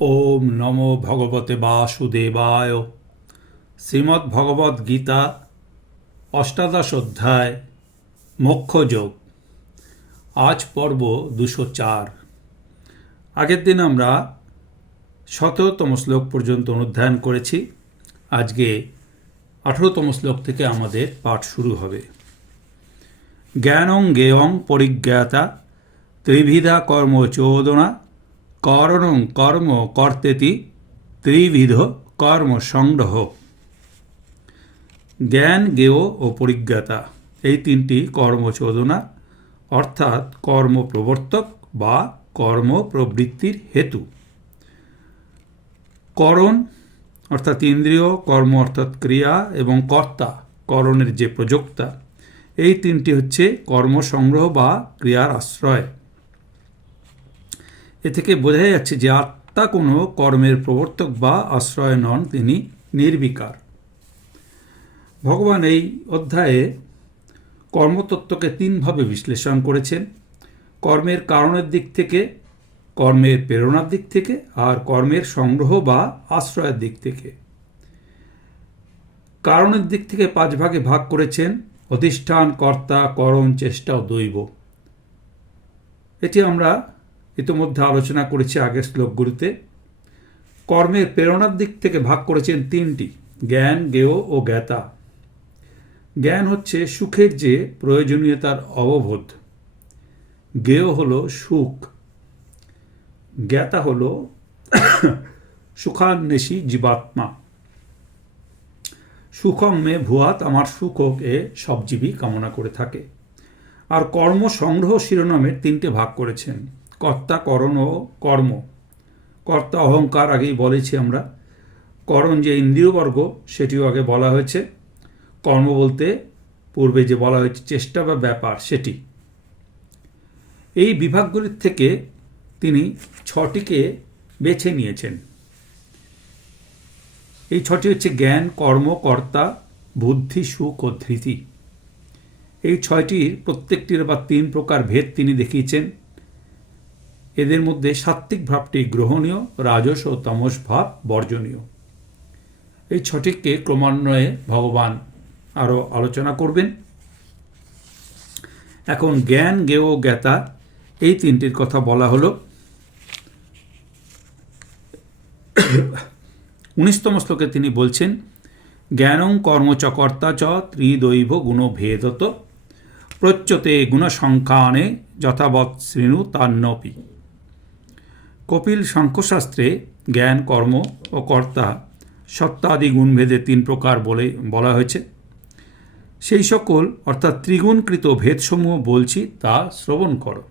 ওম নম ভগবতে বাসুদেবায়। শ্রীমদ্ ভগবদ্ গীতা অষ্টাদশ অধ্যায়, মোক্ষযোগ। আজ পর্ব দুশো চার। আগের দিন আমরা সতেরোতম শ্লোক পর্যন্ত অনুধ্যায়ন করেছি। আজকে আঠেরোতম শ্লোক থেকে আমাদের পাঠ শুরু হবে। জ্ঞানং জ্ঞেয়ং পরিজ্ঞাতা, ত্রিবিধা কর্ম চোদনা করণং কর্ম কর্তেতি, ত্রিবিধ কর্ম সংগ্রহ। জ্ঞান, জ্ঞেয় ও পরিজ্ঞাতা, এই তিনটি কর্মচোদনা অর্থাৎ কর্মপ্রবর্তক বা কর্ম প্রবৃত্তির হেতু। করণ, অর্থাৎ ইন্দ্রিয়, কর্ম অর্থাৎ ক্রিয়া এবং কর্তা, করণের যে প্রযোক্তা, এই তিনটি হচ্ছে কর্ম সংগ্রহ বা ক্রিয়ার আশ্রয়। এ থেকে বোঝা যাচ্ছে যে আত্মা কোনো কর্মের প্রবর্তক বা আশ্রয় নন, তিনি নির্বিকার। ভগবান এই অধ্যায়ে কর্মতত্ত্বকে তিনভাবে বিশ্লেষণ করেছেন। কর্মের কারণের দিক থেকে, কর্মের প্রেরণার দিক থেকে আর কর্মের সংগ্রহ বা আশ্রয়ের দিক থেকে। কারণের দিক থেকে পাঁচ ভাগে ভাগ করেছেন, অধিষ্ঠান, কর্তা করণ চেষ্টা ও দৈব। এটি আমরা ইতিমধ্যে আলোচনা করেছি আগের শ্লোকগুলিতে। কর্মের প্রেরণার দিক থেকে ভাগ করেছেন তিনটি, জ্ঞান, জ্ঞেয় ও জ্ঞাতা। জ্ঞান হচ্ছে সুখের যে প্রয়োজনীয়তার অববোধ। জ্ঞেয় হল সুখ। জ্ঞাতা হল সুখান্বেষী জীবাত্মা। সুখম মে ভুয়াত আমার সুখ এ সব জীবী কামনা করে থাকে। আর কর্ম সংগ্রহ শিরোনামের তিনটে ভাগ করেছেন। কর্তা করণ ও কর্ম। কর্তা অহংকার আগেই বলেছি আমরা। করণ যে ইন্দ্রিয়বর্গ, সেটিও আগে বলা হয়েছে। কর্ম বলতে পূর্বে যে বলা হয়েছে, চেষ্টা বা ব্যাপার, সেটি। এই বিভাগগুলির থেকে তিনি ছটিকে বেছে নিয়েছেন। এই ছটি হচ্ছে জ্ঞান, কর্ম, কর্তা, বুদ্ধি, সুখ ও ধৃতি। এই ছয়টির প্রত্যেকটির বা তিন প্রকার ভেদ তিনি দেখিয়েছেন। এদের মধ্যে সাত্ত্বিক ভাবটি গ্রহণীয়, রাজস ও তমস ভাব বর্জনীয়। এই ছটিকে ক্রমান্বয়ে ভগবান আরও আলোচনা করবেন। এখন জ্ঞান, জ্ঞেয় জ্ঞাতা এই তিনটির কথা বলা হলো। উনিশতম শ্লোকে তিনি বলছেন, জ্ঞানং কর্মচকর্তা চ ত্রিদৈব গুণভেদত প্রচ্যতে গুণসংখ্যানে যথাবৎ শ্রেণু তান্নপি। কপিল সাংখ্যশাস্ত্রে জ্ঞান, কর্ম ও কর্তা সত্তাদি গুণভেদে তিন প্রকার বলে বলা হয়েছে। সেই সকল, অর্থাৎ ত্রিগুণকৃত ভেদসমূহ বলছি, তা শ্রবণ করো।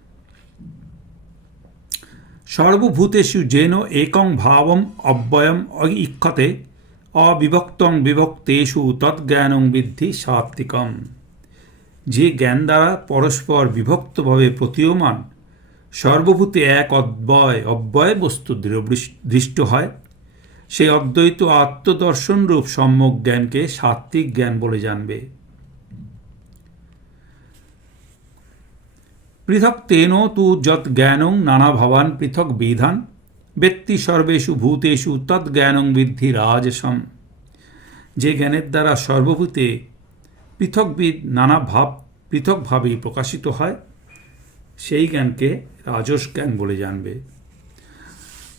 সর্বভূতেষু যেন একং ভাবম অব্যয়ম ইক্ষতে অবিভক্তং বিভক্তেষু তৎজ্ঞানং বৃদ্ধি সাত্বিকম যে জ্ঞান দ্বারা পরস্পর বিভক্তভাবে প্রতীয়মান সর্বভূতে এক অদ্বয়, অব্যয় বস্তু দৃষ্ট হয়। সেই অদ্বৈত আত্মদর্শনরূপ সম্যক জ্ঞানকে সাত্বিক জ্ঞান বলে জানবে। পৃথক তেন তু যৎ জ্ঞানং নানা ভবান পৃথক বিধান, ব্যক্তি সর্বেষু ভূতেষু তৎজ্ঞানং বৃদ্ধি রাজসম। যে জ্ঞানের দ্বারা সর্বভূতে পৃথকবিদ নানা ভাব পৃথকভাবেই প্রকাশিত হয়। সেই জ্ঞানকে রাজস জ্ঞান বলে জানবে।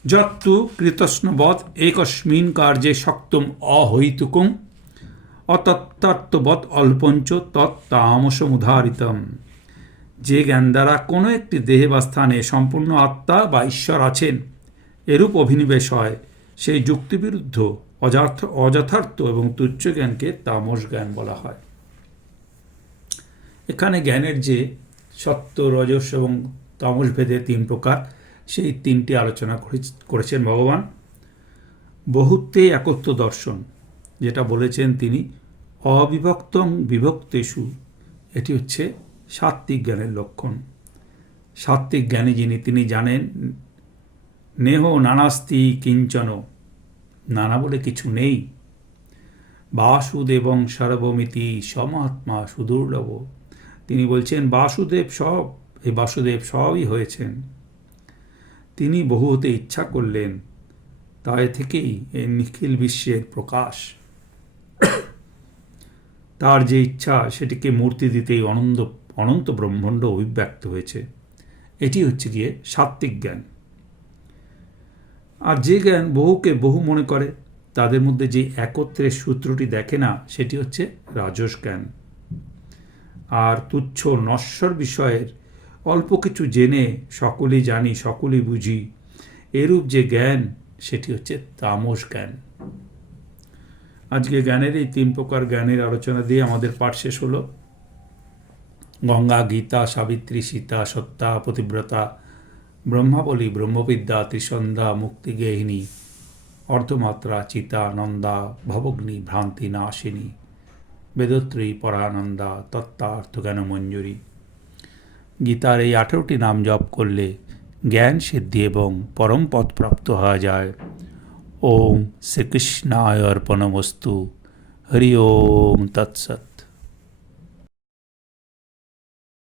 যত্তু কৃতস্নবৎ একস্মিন কার্যে শক্তম অহৈতুকং অতত্তত্ববৎ অল্পঞ্চ তত্তামসমুধারিতম যে জ্ঞান দ্বারা কোনো একটি দেহে বা স্থানে সম্পূর্ণ আত্মা বা ঈশ্বর আছেন, এরূপ অভিনিবেশ হয়, সেই যুক্তিবিরুদ্ধ অযার্থ অযথার্থ এবং তুচ্ছ জ্ঞানকে তামস জ্ঞান বলা হয়। এখানে জ্ঞানের যে সত্য রজস এবং তামস ভেদে তিন প্রকার। সেই তিনটি আলোচনা করেছেন ভগবান। বহুত্বে একত্ব দর্শন, যেটা বলেছেন তিনি, অবিভক্তং বিভক্তেষু। এটি হচ্ছে সাত্ত্বিক জ্ঞানের লক্ষণ। সাত্ত্বিক জ্ঞানী যিনি, তিনি জানেন, নেহ নানাস্তি কিঞ্চন। নানা বলে কিছু নেই। বাসুদেবং সর্বমিতি সমাত্মা সুদুর্লভ। তিনি বলছেন, বাসুদেব সব, এই বাসুদেব সবই হয়েছেন। তিনি বহু হতে ইচ্ছা করলেন, তাই থেকেই এই নিখিল বিশ্বের প্রকাশ। তার যে ইচ্ছা, সেটিকে মূর্তি দিতেই অনন্ত অনন্ত ব্রহ্মাণ্ড অভিব্যক্ত হয়েছে। এটি হচ্ছে গিয়ে সাত্ত্বিক জ্ঞান। আর যে জ্ঞান বহুকে বহু মনে করে, তাদের মধ্যে যে একত্রের সূত্রটি দেখে না, সেটি হচ্ছে রাজস জ্ঞান। আর তুচ্ছ নশ্বর বিষয়ের অল্প কিছু জেনে সকলেই জানি, সকলেই বুঝি। এরূপ যে জ্ঞান, সেটি হচ্ছে তামস জ্ঞান। আজকে জ্ঞানের এই তিন প্রকার জ্ঞানের আলোচনা দিয়ে আমাদের পাঠ শেষ হলো। গঙ্গা, গীতা, সাবিত্রী, সীতা, সত্তা, পতিব্রতা, ব্রহ্মাবলী, ব্রহ্মবিদ্যা, ত্রিসন্ধ্যা মুক্তিগেহিনী অর্ধমাত্রা, চিতা, নন্দা, ভবগ্নি, ভ্রান্তি, নাশিনী বেদত্রী পরানন্দা তত্ত্বার্থ জ্ঞান মঞ্জুরি গীতার এই আঠেরোটি নাম জপ করলে জ্ঞান সিদ্ধি এবং পরম পথ প্রাপ্ত হওয়া যায়। ওম শ্রীকৃষ্ণায় অর্পণমস্তু। হরি ওম তৎসৎ।